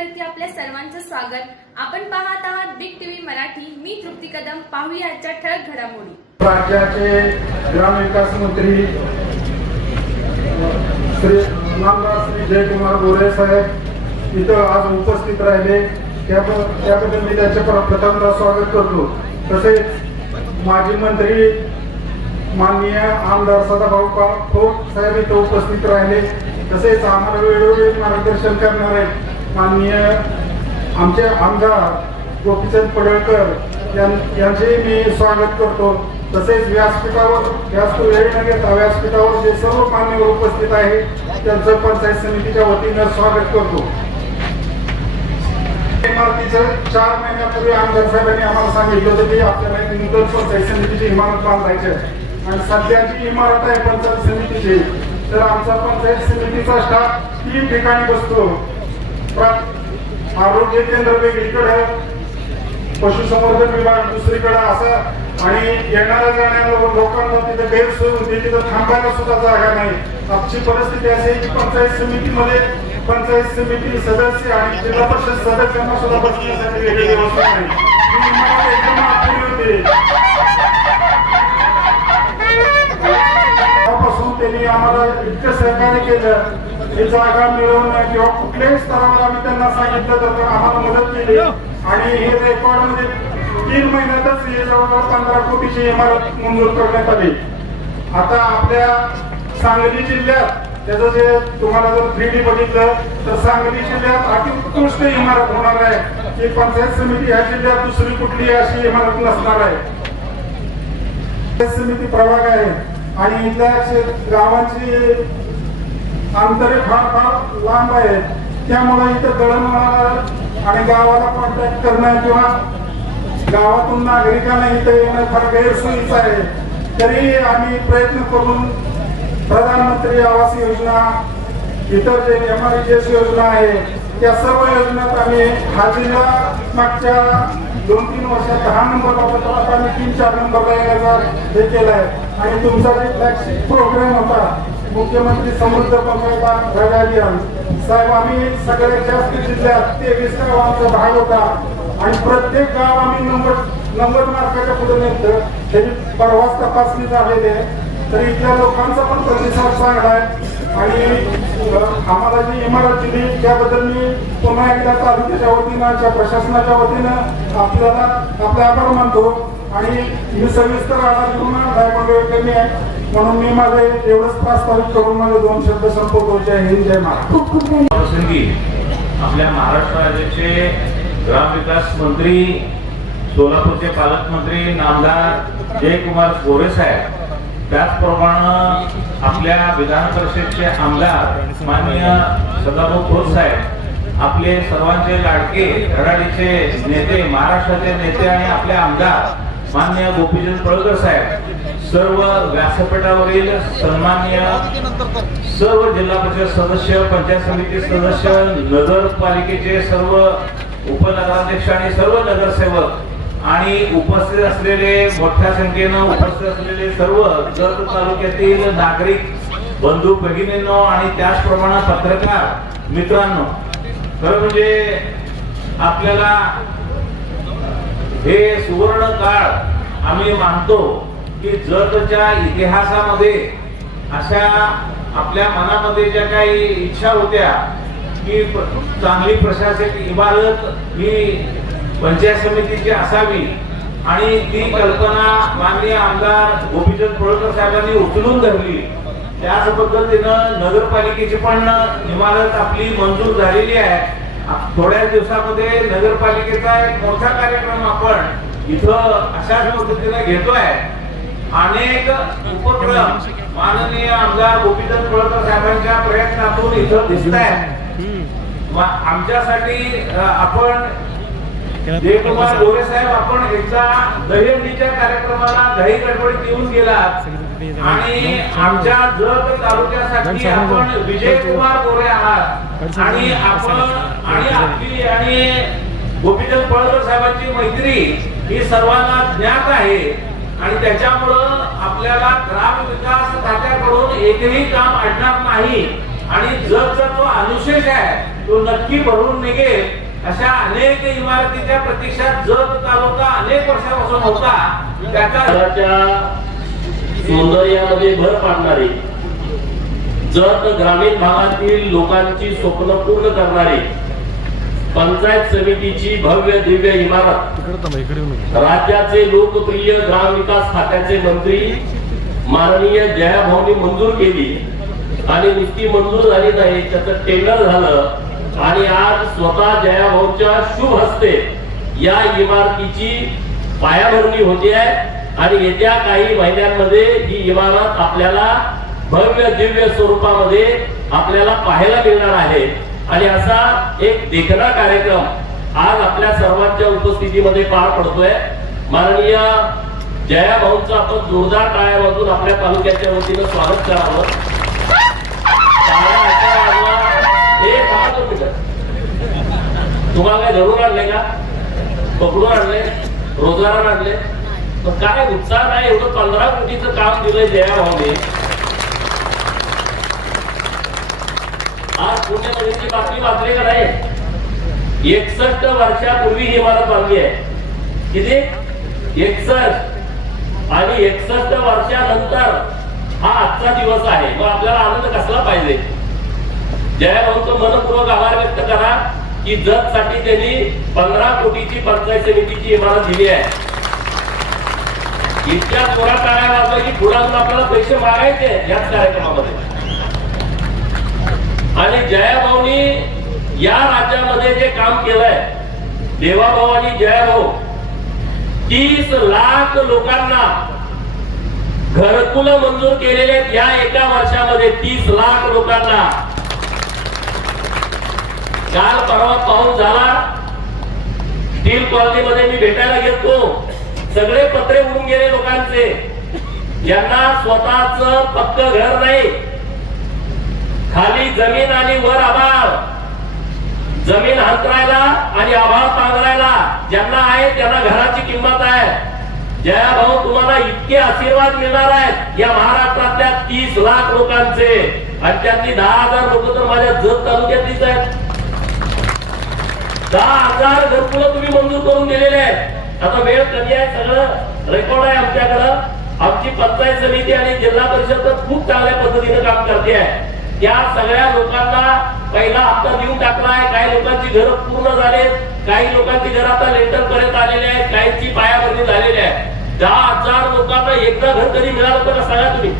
चॅनलवरती आपल्या सर्वांचं स्वागत. आपण पाहत आहात बिग टीव्ही मराठी. मी तृप्ती कदम. पाहूया आजच्या ठळक घडामोडी. राज्याचे ग्रामविकास मंत्री श्री जयकुमार गोरे साहेब इथं आज उपस्थित राहिले, त्याबद्दल मी त्यांचे प्रथमतः स्वागत करतो. तसेच माजी मंत्री माननीय आमदार सदाभाऊ खोत साहेब इथं उपस्थित राहिले. तसेच आम्हाला वेळोवेळी मार्गदर्शन करणारे माननीय आमचे आमदार गोपीचंद पडळकर यांचे मी स्वागत करतो. तसेच व्यासपीठावर जास्त वेळ न घेता व्यासपीठावर जे सर्व मान्यवर उपस्थित आहे त्यांचं पंचायत समितीच्या वतीनं स्वागत करतो. इमारतीचं 4 महिन्यापूर्वी आमदार साहेबांनी आम्हाला सांगितलं होतं की आपल्याला एक नूतन पंचायत समितीची इमारत बांधायची आहे आणि सध्याची इमारत आहे पंचायत समितीची. तर आमचा पंचायत समितीचा स्टाफ 3 ठिकाणी बसतो. आरोग्य केंद्र वेगळीकडे, पशुसंवर्धन विभाग दुसरीकडे असं, आणि येणाऱ्या जाणाऱ्या लोकांना तिथे गैरसोय होती, तिथं थांबायला सुद्धा जागा नाही. आजची परिस्थिती अशी आहे की पंचायत समितीमध्ये पंचायत समिती सदस्य आणि जिल्हा परिषद सदस्यांना सुद्धा बसण्यासाठी वेगळी व्यवस्था नाही. एकदम अपुरी होती. त्यापासून त्यांनी आम्हाला इतकं सहकार्य केलं. ही जागा मिळवणं किंवा कुठल्याही स्तरावर आम्ही त्यांना सांगितलं तर आम्हाला मदत केली आणि हे रेकॉर्ड मध्ये 3 महिन्यातच हे जवळजवळ 15 कोटीची इमारत मंजूर करण्यात आली. आता आपल्या सांगली जिल्ह्यात त्याचं जे तुम्हाला जर 3D बघितलं तर सांगली जिल्ह्यात अतिउत्कृष्ट इमारत होणार आहे. ही पंचायत समिती ह्या जिल्ह्यात दुसरी कुठली अशी इमारत नसणार आहे. पंचायत समिती प्रभाग आहे आणि इथल्या गावांची अंतरे फार लांब आहेत. त्यामुळे इथं दळणवळण आणि गावाला कॉन्टॅक्ट करणं किंवा गावातून नागरिकांना इथं येणं फार गैरसोयीचं आहे. तरी आम्ही प्रयत्न करून प्रधानमंत्री आवास योजना, इतर जे MRGS योजना आहे त्या सर्व योजनेत आम्ही हा जिल्हा मागच्या 2-3 वर्षात 10 नंबर बाबत आम्ही 3-4 नंबरला येण्याचा हे केलं आहे. आणि तुमचा जे फ्लॅगशिप प्रोग्राम होता मुख्यमंत्री समृद्ध पंचायत राज अभियान साहेब, आम्ही सगळ्यात जास्त जिल्ह्यात 23 गावांचा भाग होता आणि प्रत्येक गाव आम्ही 90 मार्काच्या पुढे नेतो. त्याची परवाच तपासणी झालेली आहे. तर इथल्या लोकांचा पण प्रतिसाद चांगला आहे आणि आम्हाला जी इमारत दिली त्याबद्दल मी पुन्हा एकदा तालुक्याच्या वतीनं प्रशासनाच्या वतीनं आपले आभार मानतो. आणि मी सविस्तर आढावा घेऊन वेळ कमी आहे म्हणून मी माझे एवढंच प्रस्तावित करून माझे 2 शब्द संपवतो. जय हिंद, जय महाराष्ट्र. आपल्या महाराष्ट्र राज्याचे ग्रामविकास मंत्री, सोलापूरचे पालकमंत्री नामदार जयकुमार गोरे साहेब, त्याचप्रमाणे आपल्या विधान परिषदेचे आमदार माननीय सदाभाऊ खोत साहेब, आपले सर्वांचे लाडके धडाडीचे नेते, महाराष्ट्राचे नेते आणि आपले आमदार माननीय गोपीचंद पडळकर साहेब, सर्व व्यासपीठावरील सन्माननीय सर्व जिल्हा परिषद सदस्य, पंचायत समिती सदस्य, नगरपालिकेचे सर्व उपनगराध्यक्ष आणि सर्व नगरसेवक आणि उपस्थित असलेले मोठ्या संख्येनं उपस्थित असलेले सर्व जत तालुक्यातील नागरिक बंधू भगिनींनो आणि त्याचप्रमाणे पत्रकार मित्रांनो, खरं म्हणजे आपल्याला हे सुवर्ण काळ आम्ही मानतो की जतच्या इतिहासामध्ये अशा आपल्या मनामध्ये ज्या काही इच्छा होत्या की चांगली प्रशासकीय इमारत ही पंचायत समितीची असावी आणि ती कल्पना माननीय आमदार गोपीचंद पडळकर साहेबांनी उचलून धरली. त्याच पद्धतीनं नगरपालिकेची पण इमारत आपली मंजूर झालेली आहे. थोड्याच दिवसामध्ये नगरपालिकेचा एक मोठा कार्यक्रम आपण इथं अशाच पद्धतीने घेतोय. अनेक उपक्रम माननीय आमदार गोपीचंद पडळकर साहेबांच्या प्रयत्नातून इथं दिसत आहेत. आमच्यासाठी आपण जयकुमार गोरे साहेब, आपण एकदा दहीहंडीच्या कार्यक्रमाला दही गडबडीत येऊन गेलात आणि आमच्या जत तालुक्यासाठी आपण विजयकुमार गोरे आहात आणि आपण आणि आपली आणि गोपीचंद पडळकर साहेबांची मैत्री ही सर्वांना ज्ञात आहे आणि त्याच्यामुळं आपल्याला ग्रामविकास खात्याकडून एकही काम अडणार नाही आणि जगचा जो अनुशेष आहे तो नक्की भरून निघेल अशा अनेक इमारतीच्या प्रतीक्षात जग तालुका अनेक वर्षापासून होता. त्याच्या सौंदर्यामध्ये भर पाडणारी, जत ग्रामीण भागातील लोकांची स्वप्न पूर्ण करणारी पंचायत समितीची भव्य दिव्य इमारत राज्याचे लोकप्रिय ग्रामविकास खात्याचे मंत्री माननीय जयाभाऊंनी मंजूर केली. आणि नुसती मंजूर झाली नाही, त्याचं टेंडर झालं आणि आज स्वतः जयाभाऊंच्या शुभ हस्ते या इमारतीची पायाभरणी होते आहे. आणि येत्या काही महिन्यांमध्ये ही इमारत आपल्याला भव्य दिव्य स्वरूपामध्ये आपल्याला पाहायला मिळणार आहे. आणि असा एक देखणा कार्यक्रम आज आपल्या सर्वांच्या उपस्थितीमध्ये पार पडतोय. माननीय जयाभाऊंचं आपण जोरदार टाळ्या वाजवून आपल्या तालुक्याच्या वतीनं स्वागत करावं. तुम्हाला काय धरून आणले का, पकडून आणले, रोजगारात आणले, पण काय उत्साह नाही. एवढं 15 कोटीचं काम दिलंय जयाभाऊने. आज पुण्यामध्ये बातमी वाचली का नाही, 61 वर्षापूर्वी ही इमारत बांधली आहे. किती? 61. आणि 61 वर्षानंतर हा आजचा दिवस आहे. मग आपल्याला आनंद कसला पाहिजे. जयाभाऊंचं मनपूर्वक आभार व्यक्त करा की जत साठी त्यांनी 15 कोटीची पंचायत समितीची इमारत दिली आहे. इतक्या थोडा टाळ्या वाजवा की पुढे आपल्याला पैसे मागायचे याच कार्यक्रमामध्ये. आणि जयाभाऊनी या राज्यामध्ये जे काम केलंय, देवाभाऊ आणि जयाभाऊ 30 लाख लोकांना घरकुल मंजूर केलेले आहेत. या एका वर्षामध्ये 30 लाख लोकांना. काल परवा पाऊस झाला, स्टील कॉलनीमध्ये मी भेटायला गेलो. सगळे पत्रे उडून गेले लोकांचे, ज्यांना स्वतःच पक्क घर नाही. खाली जमीन आणि वर आभाळ. जमीन अंतरायला आणि आभाळ पांघरायला ज्यांना आहे त्यांना घराची किंमत आहे. जयाभाऊ तुम्हाला इतके आशीर्वाद मिळणार आहेत या महाराष्ट्रातल्या 30 लाख लोकांचे. आणि त्यातली 10,000 लोक तर माझ्या जत तालुक्यातलीच आहेत. 10,000 घरकुलं तुम्ही मंजूर करून दिलेले आहेत. आता वेळ कमी आहे, सगळं रेकॉर्ड आहे आमच्याकडं. आमची पंचायत समिती आणि जिल्हा परिषद खूप चांगल्या पद्धतीने काम करते आहे. त्या सगळ्या लोकांना पहिला हप्ता देऊन टाकलाय. काही लोकांची घरं पूर्ण झालेत, काही लोकांची घरं आता लेंटर पर्यंत आलेले आहेत, काहींची पायाभरणी झालेली आहे. 10,000 लोकांना एकदा घर कधी मिळालं होतं का सांगा तुम्ही.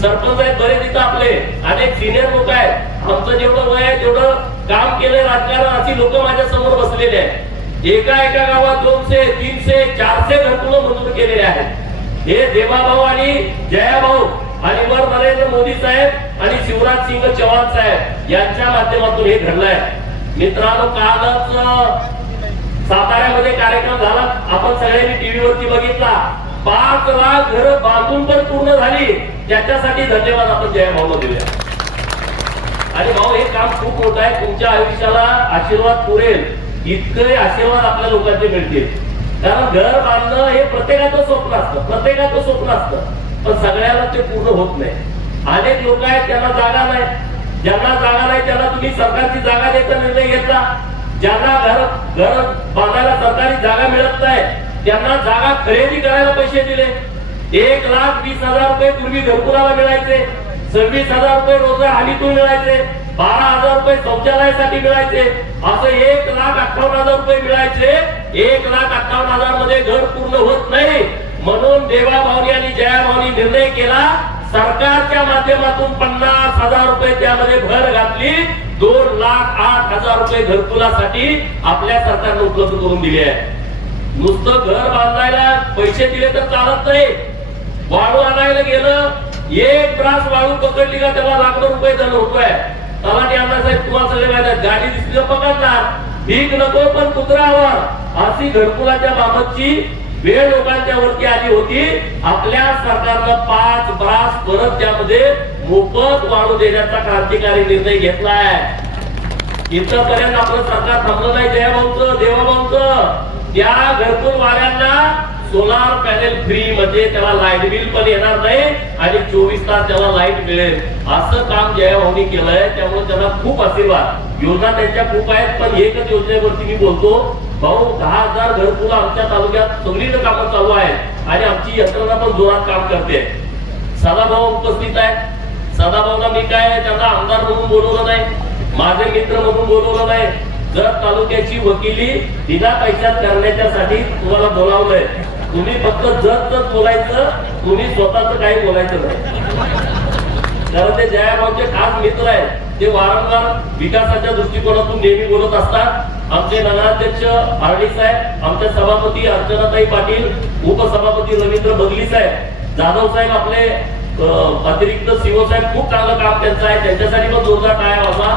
सरपंच आहेत बरेच इथं आपले, अनेक सिनियर लोक आहेत. आमचं जेवढं वय आहे तेवढं काम केलंय राजकारण, अशी लोक माझ्या समोर बसलेले आहेत. एका गावात 200, 300, 400 घरकुलं मंजूर केलेले आहेत. हे देवाभाऊ आणि जयाभाऊ आणि वर नरेंद्र मोदी साहेब आणि शिवराज सिंग चौहान साहेब यांच्या माध्यमातून हे घडलंय. मित्रांनो, कालच साताऱ्यामध्ये कार्यक्रम झाला, आपण सगळ्यांनी टीव्हीवरती बघितला. 5 लाख घरं बांधून पण पूर्ण झाली. त्याच्यासाठी धन्यवाद आपण जयाभाऊला दिले. आणि भाऊ, हे काम खूप मोठं आहे. तुमच्या आयुष्याला आशीर्वाद पुरेल इतके आशीर्वाद आपल्या लोकांचे मिळतील. कारण घर बांधणं हे प्रत्येकाचं स्वप्न असतं, प्रत्येकाचं स्वप्न असतं, पण सगळ्याला ते पूर्ण होत नाही. अनेक लोक आहेत त्यांना जागा नाही. ज्यांना जागा नाही त्यांना तुम्ही सरकारची जागा द्यायचा निर्णय घेतला. ज्यांना घर बांधायला सरकारी जागा मिळत नाही त्यांना जागा खरेदी करायला पैसे दिले. 1,20,000 रुपये पूर्वी घरकुलाला मिळायचे, 26,000 रुपये रोजगार हमीतून मिळायचे, 12,000 रुपये शौचालयासाठी मिळायचे, असं 1,58,000 रुपये मिळायचे. 1,58,000 मध्ये घर पूर्ण होत नाही. म्हणून देवाभाऊनी आणि जयाभाऊनी निर्णय केला, सरकारच्या माध्यमातून 50,000 रुपये त्यामध्ये भर घातली. 2,08,000 रुपये घरकुलासाठी आपल्या सरकारने उपलब्ध करून दिले आहे. नुसतं घर बांधायला पैसे दिले तर चालत नाही. वाळू आणायला गेलं, एक ब्रास वाळू पकडली का त्याला लाखो रुपये दंड होतोय. तलाठी अण्णासाहेब तुम्हाला सगळे माहिती आहे, गाडी दिसली पकडणार, भीक नको पण कुत्र्यावर, अशी घरकुलाच्या बाबतची वेळ लोकांच्या वरती आली होती. आपल्या सरकारनं 5 ब्रास परत त्यामध्ये मोफत वाळू देण्याचा क्रांतिकारी निर्णय घेतलाय. इथपर्यंत आपलं सरकार थांबलं नाही. जयाभाऊंचं, देवाभाऊंचं, त्या घरकुल वाल्यांना सोलार पॅनेल फ्री, म्हणजे त्याला लाईट बिल पण येणार नाही आणि 24 तास त्याला लाईट मिळेल. असं काम जयाभाऊनी केलंय. त्यामुळे त्यांना खूप आशीर्वाद. योजना त्यांच्या खूप आहेत, पण एकच योजनेवरती मी बोलतो. भाऊ 10,000 घरकुल आमच्या तालुक्यात सगळीकडे कामं चालू आहेत आणि आमची यंत्रणा पण जोरात काम करते. सदाभाऊ उपस्थित आहेत. सदाभाऊला मी काय त्यांना आमदार म्हणून बोलवलं नाही, माझे मित्र म्हणून बोलवलं नाही. जर तालुक्याची वकिली बिना पैशात करण्याच्यासाठी तुम्हाला बोलावलंय. तुम्ही फक्त जत बोलायचं, तुम्ही स्वतःच काही बोलायचं नाही. कारण ते जयाभाऊचे खास मित्र आहेत. ते वारंवार विकासाच्या दृष्टिकोनातून नेहमी बोलत असतात. आमचे नगराध्यक्ष आरडी साहेब, आमचे सभापती अर्चनाताई पाटील, उपसभापती रवींद्र बगली साहेब, जाधव साहेब आपले अतिरिक्त सीओ साहेब, खूप चांगलं काम त्यांचं आहे. त्यांच्यासाठी पण जोरदार टाळ्या वाजवा.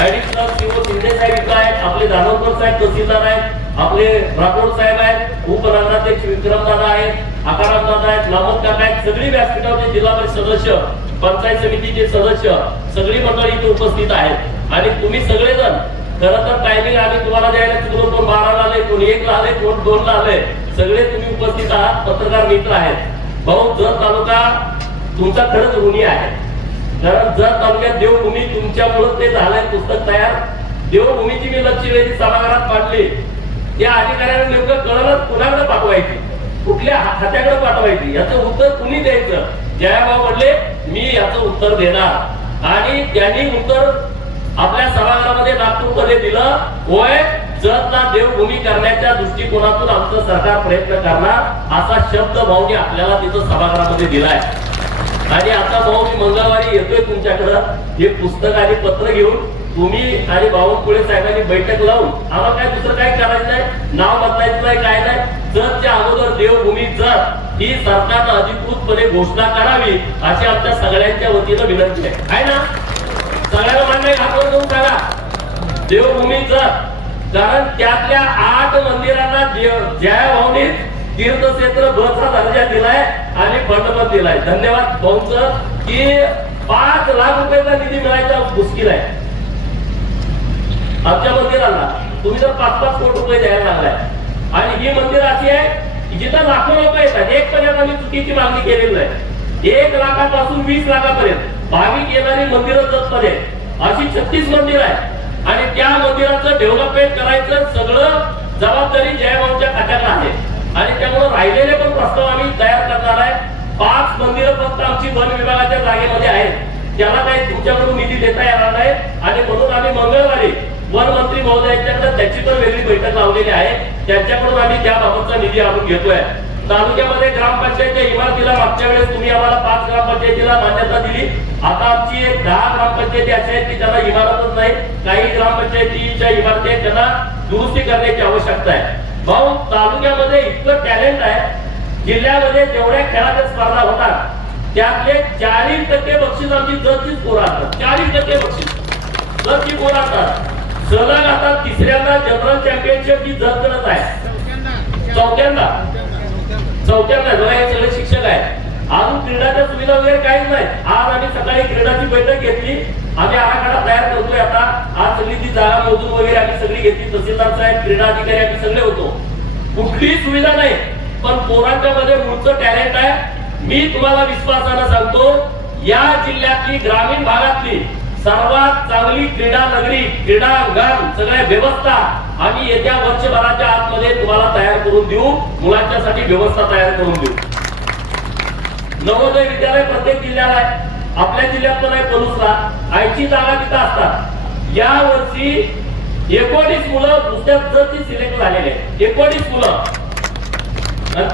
ऍडिशनल सीओ शिंदे साहेब इथं आहेत, आपले दानोकर साहेब तहसीलदार आहेत, आपले राठोड साहेब आहेत, उपनगराध्यक्ष विक्रमदादा आहेत, आकाराम दादा आहेत, लामत काका आहेत. सगळी व्यासपीठावरचे जिल्हा परिषद सदस्य, पंचायत समितीचे सदस्य, सगळी मंडळी इथे उपस्थित आहेत. आणि तुम्ही सगळेजण खरं तर टायमिंग आम्ही तुम्हाला द्यायला चुकलो. कोण 12ला आले, कोण 1ला आले, कोण 2ला आले. सगळे तुम्ही उपस्थित आहात, पत्रकार मित्र आहेत. भाऊ जत तालुका तुमचा खरंच ऋणी आहे. कारण जत तालुक्यात देवभूमी तुमच्यामुळे ते झालंय पुस्तक तयार. देवभूमीची मी लक्षवेधी सभागृहात मांडली. त्या अधिकाऱ्यांना नेमकं कळलंच कुणाकडे पाठवायची, कुठल्या खात्याकडे पाठवायची, याचं उत्तर कुणी द्यायचं. जयाभाऊ म्हणले मी याचं उत्तर देणार. आणि त्यांनी उत्तर आपल्या सभागृहामध्ये नागपूरमध्ये दिलं. होय, जतला देवभूमी करण्याच्या दृष्टिकोनातून आमचं सरकार प्रयत्न करणार, असा शब्द भाऊनी आपल्याला तिथं सभागृहामध्ये दिलाय. आणि आता भाऊ मी मंगळवारी येतोय तुमच्याकडं हे पुस्तक आणि पत्र घेऊन. तुम्ही आणि बावनकुळे साहेबांनी बैठक लावून आम्हाला काय दुसरं काय करायचं नाही, नाव बदलायचं नाही, काय नाही. जतच्या अगोदर देवभूमी जत ही सरकारनं अधिकृतपणे घोषणा करावी अशी आमच्या सगळ्यांच्या वतीनं विनंती आहे ना. सगळ्यांना मान्य हात वर करून सांगा देवभूमी जत. कारण त्यातल्या 8 मंदिरांना जयाभाऊनी तीर्थक्षेत्र बचा दर्जा दिलाय आणि फंड पण दिलाय. धन्यवाद भाऊंचं की 5 लाख रुपयाचा निधी मिळायचा मुश्किल आहे आमच्या मंदिराला. तुम्ही जर 5-5 कोटी रुपये द्यायला लागलाय. आणि ही मंदिर अशी आहे जिथं लाखो लोक येतात. एक पर्यंत आम्ही चुकीची मागणी केलेली नाही. 1 लाखापासून 20 लाखापर्यंत भाविक येणारी मंदिरं जतमध्ये अशी 36 मंदिर आहे. आणि त्या मंदिराचं डेव्हलपमेंट करायचं सगळं जबाबदारी जयभाऊच्या खात्यात आहे. आणि त्यामुळे राहिलेले पण प्रस्ताव आम्ही तयार करणार आहे. 5 मंदिरं फक्त आमची वन विभागाच्या जागेमध्ये आहेत. त्याला काही तुमच्याकडून निधी देता येणार नाही. आणि म्हणून आम्ही मंगळवारी वन मंत्री महोदयांच्याकडे त्याची पण वेगळी बैठक लावलेली आहे. त्यांच्याकडून आम्ही त्याबाबतचा निधी आणून घेतोय. तालुक्यामध्ये ग्रामपंचायतच्या इमारतीला मागच्या वेळेस तुम्ही आम्हाला 5 ग्रामपंचायतीला मान्यता दिली. आता आमची 10 ग्रामपंचायती अशा आहेत की त्यांना इमारतच नाही. काही ग्रामपंचायतीच्या इमारती आहेत त्यांना दुरुस्ती करण्याची आवश्यकता आहे. भाऊ तालुक्यामध्ये इतकं टॅलेंट आहे. जिल्ह्यामध्ये जेवढ्या खेळाच्या स्पर्धा होतात त्यातले 40% बक्षीस आमची जतचीच पोरं असतात. 40% बक्षीस जतची पोरं असतात. सलग आता 3ऱ्यांदा जनरल चॅम्पियनशिप ही जतकडच आहे. चौथ्यांदा हे सगळे शिक्षक आहेत. अजून क्रीडाच्या सुविधा वगैरे काहीच नाही. आज आम्ही सकाळी क्रीडाची बैठक घेतली. आम्ही आराखडा तयार करतोय. आता आज सगळी ती जागा मोजून वगैरे आम्ही सगळी घेतली. तहसीलदार साहेब, क्रीडा अधिकारी आम्ही सगळे होतो. कुठलीही सुविधा नाही, पण पोरांच्या मध्ये मूळचं टॅलेंट आहे. मी तुम्हाला विश्वासानं सांगतो, या जिल्ह्यातली ग्रामीण भागातली सर्वात चांगली क्रीडा नगरी, क्रीडा अंगण, सगळ्या व्यवस्था आम्ही येत्या वर्षभराच्या आतमध्ये तुम्हाला तयार करून देऊ. मुलांच्यासाठी व्यवस्था तयार करून देऊ. नवोदय विद्यालय प्रत्येक जिल्ह्याला आहे. आपल्या जिल्ह्यात पण आहे पलूसला. 80 जागा तिथं असतात. या वर्षी 19 मुलं दुसऱ्या जतची सिलेक्ट झालेले आहेत. 19 मुलं.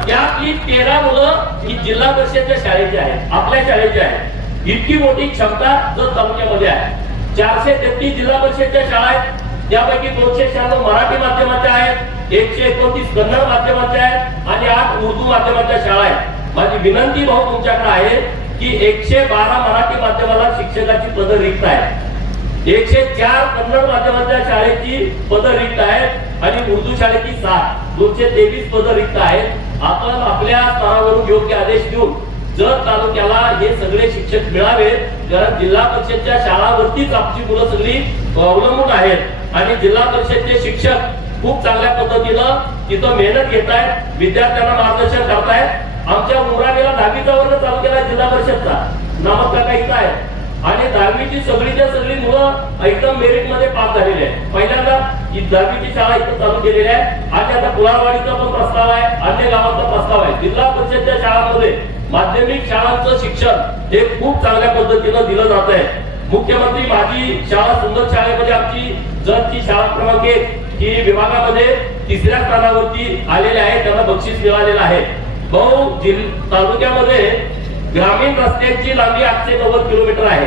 त्यातली 13 मुलं ही जिल्हा परिषदच्या शाळेची आहेत, आपल्या शाळेची आहेत. इतकी मोठी क्षमता जत तालुक्यामध्ये आहे. 433 जिल्हा परिषदच्या शाळा आहेत. त्यापैकी 296 मराठी माध्यमाच्या आहेत, 129 कन्नड माध्यमाच्या आहेत आणि 8 उर्दू माध्यमाच्या शाळा आहेत. माझी विनंती भाऊ तुमच्याकडे आहे की 112 मराठी माध्यमाला शिक्षकाची पदं रिक्त आहेत. 104 कन्नड माध्यमाच्या शाळेची पदं रिक्त आहेत आणि उर्दू शाळेची 7, 223 पदं रिक्त आहेत. आपण आपल्या स्तरावरून योग्य आदेश देऊन जत तालुक्याला हे सगळे शिक्षक मिळावे. कारण जिल्हा परिषदच्या शाळावरतीच आमची मुलं सगळी अवलंबून आहेत. आणि जिल्हा परिषदचे शिक्षक खूप चांगल्या पद्धतीनं तिथं मेहनत घेत आहेत, विद्यार्थ्यांना मार्गदर्शन करतायत. आमच्या उमराणीला 10वीचा वर्ग चालू केला जिल्हा परिषदचा, नामकाका इथं आहे आणि 10वीची सगळीच्या सगळी मुलं एकदम मेरिट मध्ये पास झालेली आहे. पहिल्यांदा ही 10वीची शाळा इथं चालू केलेली आहे आणि आता कुलारवाडीचा पण प्रस्ताव आहे, अन्य गावांचा प्रस्ताव आहे. जिल्हा परिषदच्या शाळांमध्ये माध्यमिक शाळांचं शिक्षण हे खूप चांगल्या पद्धतीनं दिलं जात आहे. मुख्यमंत्री माझी शाळा सुंदर शाळेमध्ये आमची जतची शाळा क्रमांक 1 ही विभागामध्ये 3ऱ्या स्थानावरती आलेले आहे, त्यांना बक्षीस मिळालेलं आहे. तालुक्यामध्ये ग्रामीण रस्त्यांची लांबी 890 किलोमीटर आहे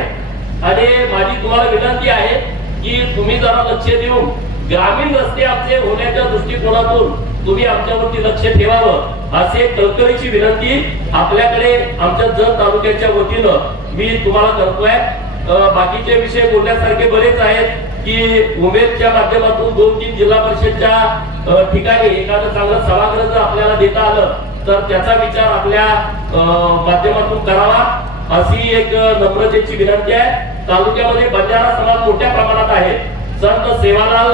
आणि माझी तुम्हाला विनंती आहे की तुम्ही जरा लक्ष देऊन ग्रामीण रस्ते आमचे होण्याच्या दृष्टिकोनातून तुम्ही आमच्यावरती लक्ष ठेवावं असे कळकळीची विनंती आपल्याकडे आमच्या जत तालुक्याच्या वतीनं मी तुम्हाला करतोय. बाकीचे विषय बोलण्यासारखे बरेच आहेत की उमेदच्या माध्यमातून 2-3 जिल्हा परिषदच्या ठिकाणी एखादं चांगलं सभागृह जर आपल्याला देता आलं तर त्याचा विचार आपल्या माध्यमातून करावा अशी एक नम्रतेची विनंती आहे. तालुक्यामध्ये बंजारा समाज मोठ्या प्रमाणात आहे. संत सेवालाल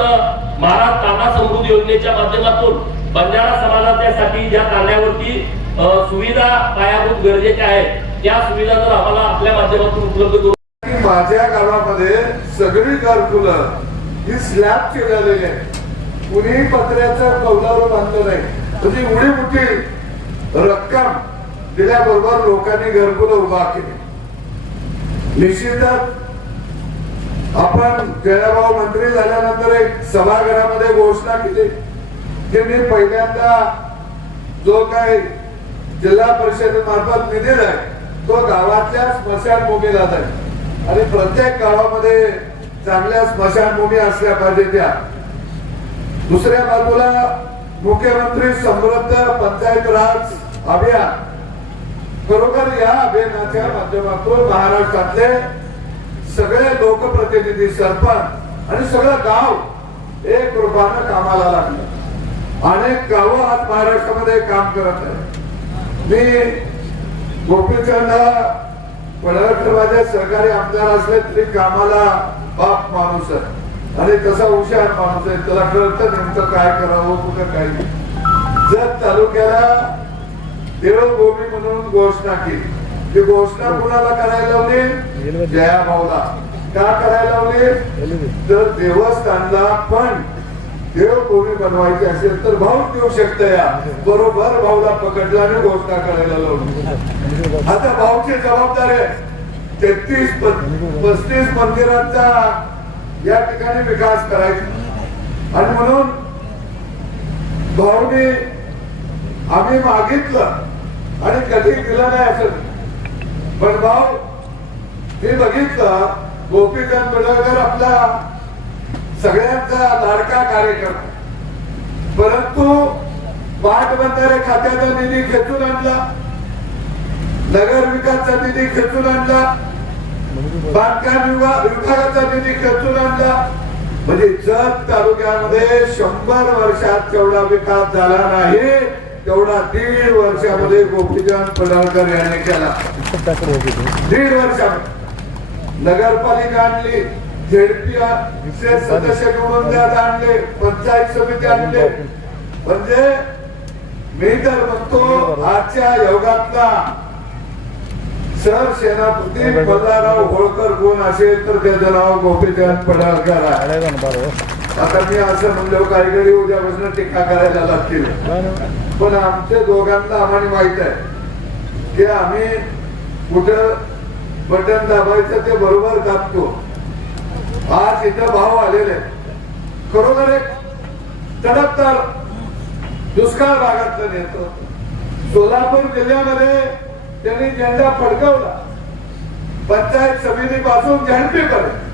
महाराज तांडा समृद्धी योजनेच्या माध्यमातून बंजारा समाजाच्यासाठी ज्या तांड्यावरती सुविधा पायाभूत गरजेच्या आहेत त्या सुविधा जर आम्हाला आपल्या माध्यमातून उपलब्ध करू. माझ्या गावामध्ये सगळी घरकुलं ही स्लॅबची झालेली आहे, कुणी पत्र्याचं कौलारू बांधलं नाही. म्हणजे एवढी मोठी रक्कम दिल्याबरोबर लोकांनी घरकुलं उभा केली. निश्चितच आपण जयाभाऊ मंत्री झाल्यानंतर एक सभागृहामध्ये घोषणा केली की मी पहिल्यांदा जो काही जिल्हा परिषदेमार्फत निधी आहे तो गावातल्या स्मशानभूमीला जाईल आणि प्रत्येक गावामध्ये चांगल्या स्मशानभूमी असल्या पाहिजे त्या. दुसऱ्या बाजूला मुख्यमंत्री समृद्ध पंचायत राज अभियान, खरोखर या अभियानाच्या माध्यमातून महाराष्ट्रातले सगळे लोकप्रतिनिधी, सरपंच आणि सगळं गाव एक रूपानं कामाला लागलं. अनेक गावं आज महाराष्ट्रामध्ये काम करत आहेत. मी गोपीचंद पडळकर माझे सहकारी आमदार असले तरी कामाला बाप माणूस आहे आणि तसा हुशार माणूस आहे. त्याला कळतं नेमकं काय करावं, कुठं काय. जत तालुक्याला देवभूमी म्हणून घोषणा केली. ती घोषणा कुणाला करायला लावली? जयाभाऊला. का करायला लावली? तर देवस्थानला पण देवभूमी बनवायची असेल तर भाऊ देऊ शकता. या बरोबर भाऊला पकडला आणि घोषणा करायला लावली. आता भाऊची जबाबदारी आहे 33-35 मंदिरांचा या ठिकाणी विकास करायचा आणि म्हणून भाऊने आम्ही मागितलं आणि कधी दिलं नाही असं. पण भाऊ मी बघितलं गोपीचंद पडळकर आपला सगळ्यांचा लाडका कार्यकर्ता, परंतु पाटबंधारे खात्याचा निधी खेचून आणला, नगर विकासचा निधी खेचून आणला, बांधकाम विभागाचा निधी खेचून आणला. म्हणजे जत तालुक्यामध्ये 100 वर्षात जेवढा विकास झाला नाही तेवढा 1.5 वर्षामध्ये गोपीचंद पडळकर यांनी केला. 1.5 वर्षामध्ये नगरपालिका आणली, झेडपी सदस्य निवडून आणले, पंचायत समिती आणले. म्हणजे मी तर म्हणतो आजच्या योगातला सरसेनापती मल्हारराव होळकर कोण असेल तर त्याचं नाव गोपीचंद पडळकर आहे. आता मी असं म्हणलो काही घडी उद्यापासून टीका करायला लागतील, पण आमच्या दोघांना आम्हाला माहित आहे की आम्ही कुठं बटन दाबायचं ते बरोबर दाबतो. आज इथं भाव आलेले खरोखर एक तडफदार दुष्काळ भागातलं नेतो. सोलापूर जिल्ह्यामध्ये त्यांनी झेंडा फडकवला, पंचायत समितीपासून झेडपीपर्यंत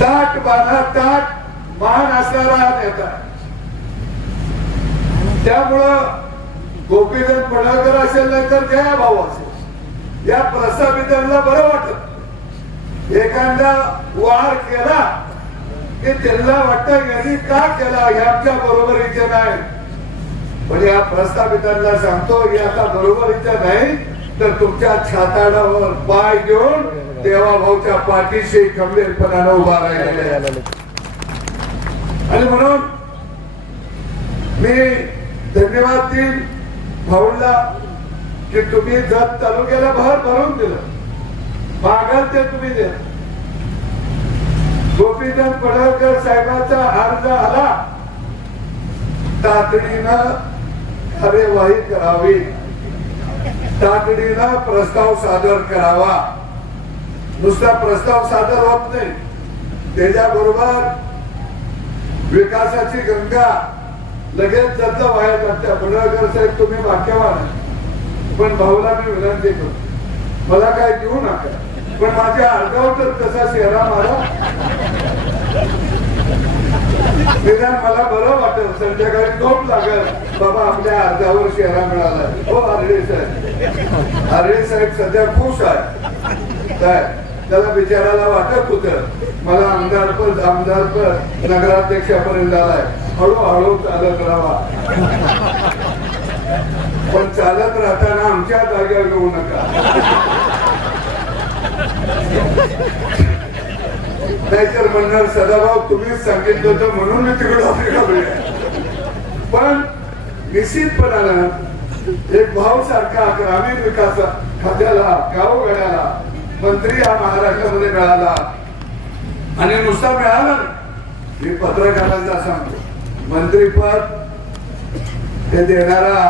ताट बांधा ताट मान असणारा हा नेता. त्यामुळं गोपीचंद पडळकर असेल नाही तर जयाभाऊ असेल या प्रस्थापितांना बरं वाटत. एखादा वार केला की त्यांना वाटतं यांनी का केला हे आमच्या बरोबरीचे नाही. पण या प्रस्थापितांना सांगतो हे आता बरोबरीचे नाही तर तुमच्या छाताडावर पाय घेऊन देवाभाऊच्या पाठीशी खंबीरपणाने उभा राहिलेले. आणि म्हणून मी धन्यवाद देईन भाऊला की तुम्ही जत तालुक्याला भरून दिलं, मागाल ते तुम्ही द्या. गोपीचंद पडळकर साहेबांचा अर्ज आला, तातडीनं कार्यवाही करावी, तातडीनं प्रस्ताव सादर करावा. नुसता प्रस्ताव सादर होत नाही, त्याच्याबरोबर विकासाची गंगा लगेच जत वाया जाते. पडळकर साहेब तुम्ही भाग्यवान, पण भाऊला मी विनंती करतो, मला काय देऊ नका, पण माझ्या अर्जावर तर कसा शेरा मारा, निदान मला बरं वाटेल, संध्याकाळी झोप लागेल, बाबा आपल्या अर्जावर शेरा मिळाला. हो आरडे साहेब सध्या खुश आहे. काय त्याला बिचाराला वाटत होत मला आमदार नगराध्यक्षापर्यंत आलाय, हळूहळू चालत राहावा, पण चालत राहताना आमच्या जागेवर येऊ नका. नाहीतर म्हणणार सदाभाऊ तुम्हीच सांगितलं होतं म्हणून मी तिकडे. पण निश्चितपणानं एक भाऊ सारखा ग्रामीण विकास खात्याला गावगाड्याला मंत्री हा महाराष्ट्रामध्ये मिळाला. आणि नुसता मिळाला मी पत्रकारांना सांगतो, मंत्रीपद ते देणारा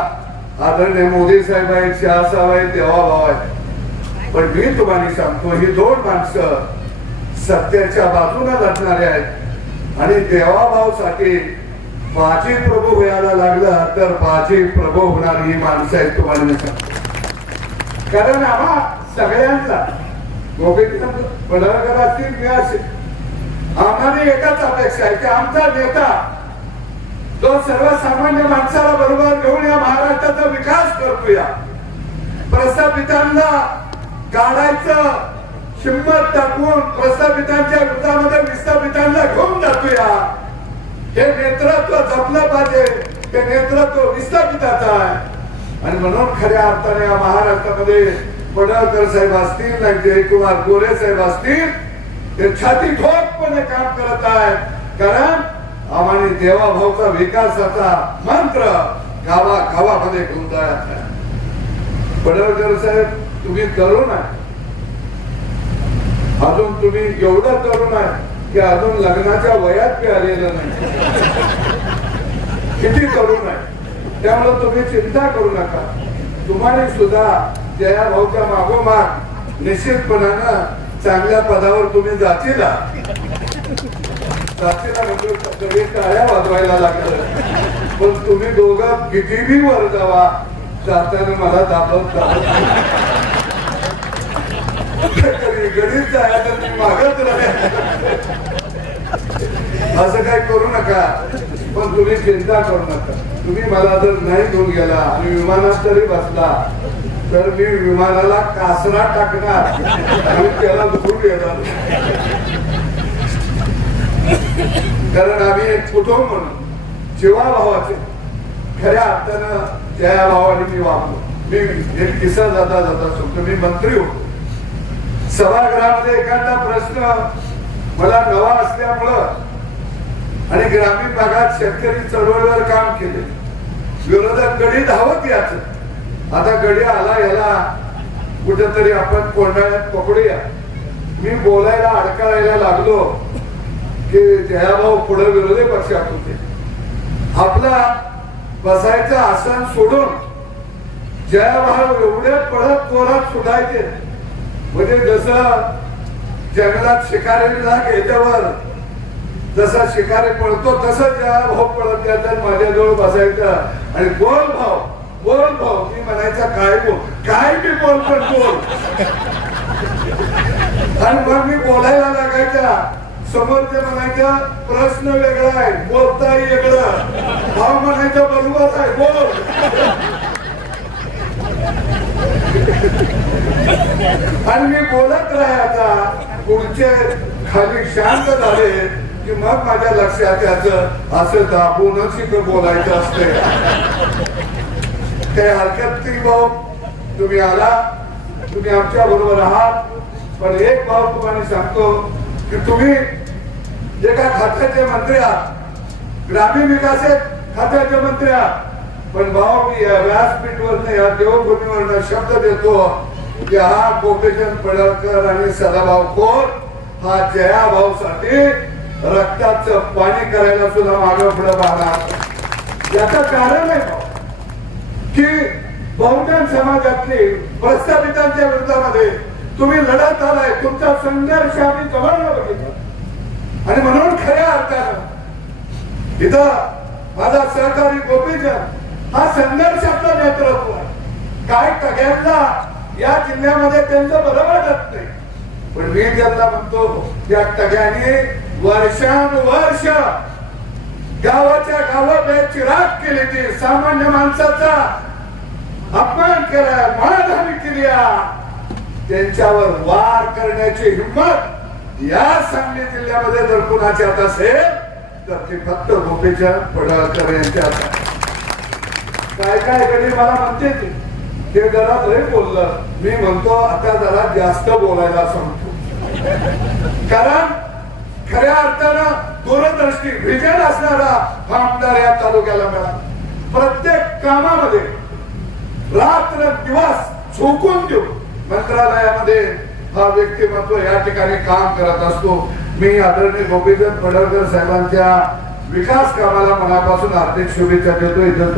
आदरणीय मोदी साहेब आहेत, शहा साहेब आहेत, देवाभाऊ आहेत. पण मी तुम्हाला सांगतो, ही दोन माणसं सत्याच्या बाजूला लढणारे आहेत. आणि देवाभाऊसाठी बाजी प्रभू व्हायला लागला तर बाजी प्रभू होणार ही माणसं आहेत तुम्हाला मी सांगतो. कारण आम्हा सगळ्यांना गोपीचंद पडळकर असतील, मी असेल, आम्हाला एकच अपेक्षा आहे की आमचा नेता तो सर्वसामान्य माणसाला बरोबर घेऊन या महाराष्ट्राचा विकास करतोया. प्रस्थापितांना काढायचं, हिंमत टाकून प्रस्थापितांच्या विरोधामध्ये विस्थापितांना घेऊन जातोया. हे नेतृत्व जपलं पाहिजे, हे नेतृत्व विस्थापिताचं आहे. आणि म्हणून खऱ्या अर्थाने या महाराष्ट्रामध्ये पडळकर साहेब असतील, जयकुमार गोरे साहेब असतील, ते छाती ठोकपणे काम करत आहेत. कारण आम्हाला देवाभाऊचा विकासाचा मंत्र गावागावामध्ये घेऊन जायचा आहे. पडळकर साहेब तुम्ही तरुण आहे, अजून तुम्ही एवढं तरुण आहे की अजून लग्नाच्या वयात बी आलेलं नाही. किती तरुण आहे, त्यामुळे तुम्ही चिंता करू नका. तुम्हाला सुद्धा जया भाऊच्या मागोमाग निश्चितपणानं चांगल्या पदावर तुम्ही जाचीला म्हणजे टाळ्या वाजवायला लागलं. पण तुम्ही दोघं किती वर जावा, जाताना मला दाबत गणित जायचं तुम्ही मागत राहा, असं काही करू नका. पण तुम्ही चिंता करू नका. तुम्ही मला जर नाही घेऊन गेला आणि विमानात जरी बसला तर मी विमानाला कासरा टाकणार आणि त्याला दुखून येणार. कारण आम्ही एक कुटुंब म्हणून जीवा भावाचे खऱ्या अर्थानं जया भावाने मी वागलो. मी एक किस्सा जाता सांगतो. मी मंत्री होतो. सभागृहामध्ये एखादा प्रश्न मला नवा असल्यामुळं आणि ग्रामीण भागात शेतकरी चळवळीवर काम केले, विरोधक गडी धावत याच. आता गडी आला, याला कुठेतरी आपण कोंडाळ्यात पकडूया. मी बोलायला अडकायला लागलो की जयाभाऊ पुढे विरोधी पक्षात होते. आपला बसायचं आसन सोडून जयाभाऊ एवढे पळत जोरात सुटायचे, म्हणजे जसं जंगलात शिकारीला गेल्यावर जसा शिकारी पळतो तसं जयाभाऊ पळत यायचं, माझ्याजवळ बसायचं आणि बोल भाऊ मी म्हणायचा काय मी बोल पण बोल. आणि मग मी बोलायला लागायचा. समोरचे म्हणायचं प्रश्न वेगळा आहे, बोलता वेगळं. भाऊ म्हणायचं बरोबर आहे, बोल. आणि मी बोलत राहायचा. पुढचे खाली शांत झाले की मग माझ्या लक्षात याचं असं दाबूनच इथं बोलायचं असते. काही हरकत नाही भाऊ, तुम्ही आला, तुम्ही आमच्या बरोबर आहात. पण एक भाऊ तुम्हाला सांगतो की तुम्ही एका खात्याचे मंत्री आहात, ग्रामीण विकास खात्याचे मंत्री आहात, पण भाऊ मी या व्यासपीठवर या देवभूमीवर शब्द देतो की हा गोपीचंद पडळकर आणि सदाभाऊ खोत हा जयाभाऊ साठी रक्ताचं पाणी करायला सुद्धा मागे पुढे पाहणार. याचं कारण आहे भाऊ की बहुजन समाजातली प्रस्थापितांच्या विरोधामध्ये तुम्ही लढत आलाय, तुमचा संघर्ष आम्ही जवळनं बघितला आणि म्हणून खऱ्या अर्थानं इथं माझा सहकारी गोपीचंद हा संघर्षातला नेतृत्व आहे. काय सगळ्यांना या जिल्ह्यामध्ये त्यांचं बरं वाटत नाही, पण मी त्यांना म्हणतो या टग्याने वर्षानुवर्ष गावाच्या गाव बेचिराग केली, ती सामान्य माणसाचा अपमान केला, मानहानी केली, त्यांच्यावर वार करण्याची हिंमत या सांगली जिल्ह्यामध्ये जर कुणाची हात असेल तर ती फक्त गोपीचंद पडळकर यांच्या. काय काय कधी मला म्हणते ते जरा लय बोललं, मी म्हणतो आता जरा जास्त बोलायला सांगतो, कारण खऱ्या अर्थानं दूरदृष्टी विजन असणारा हा आमदार या तालुक्याला मिळाला. प्रत्येक कामामध्ये रात्र दिवस झोकून देऊ मंत्रालयामध्ये हा व्यक्तिमत्व या ठिकाणी काम करत असतो. मी आदरणीय गोपीचंद पडळकर साहेबांच्या विकास कामाला मनापासून हार्दिक शुभेच्छा देतो. इथं